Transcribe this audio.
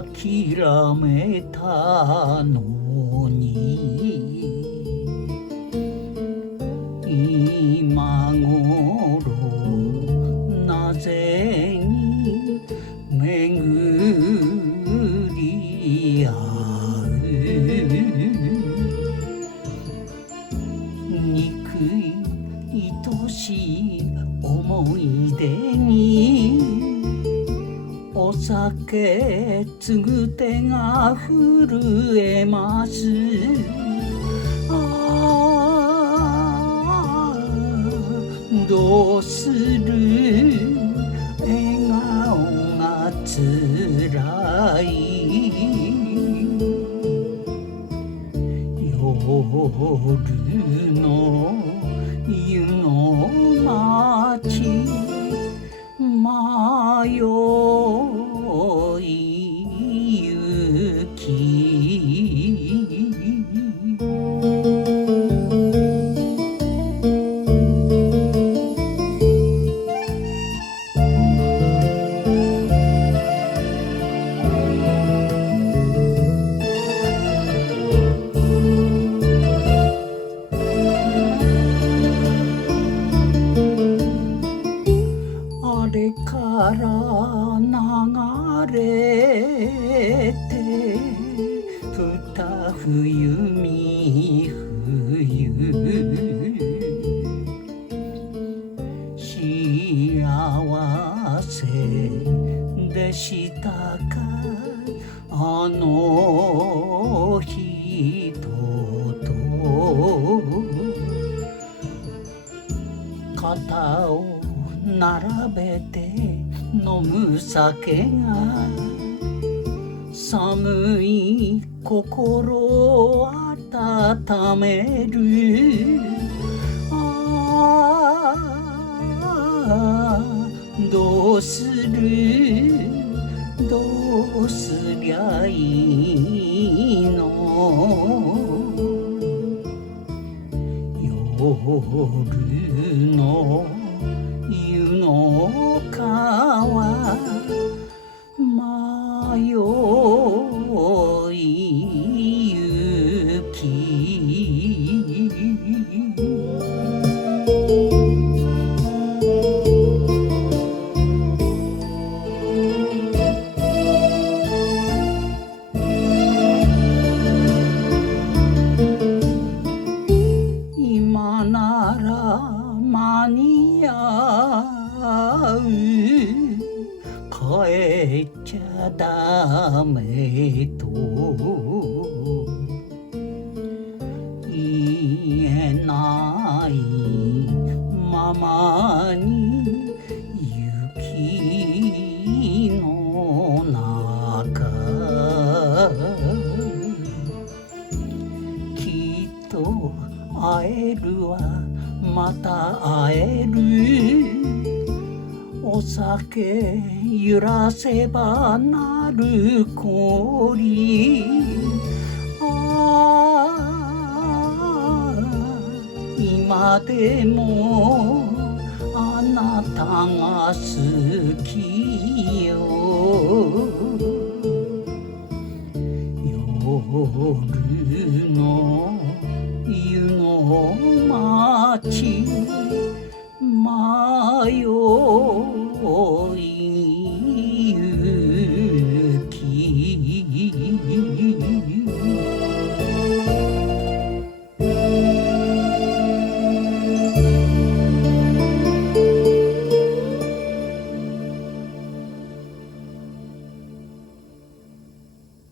諦めたのに今頃なぜに巡り合う憎い愛しい思い出にお酒継ぐ手が震えますどうする笑顔がつらい夜の湯の町迷いゆきあれから流れて二冬三冬幸せでしたかあの人と肩を並べて飲む酒が寒い心を温めるどうするどうすりゃいいの夜の湯の川迷いゆき今なら間に合う帰っちゃダメと言えないままに雪の中きっと会えるわまた会えるお酒揺らせばなる氷今でもあなたが好きよ夜の湯の町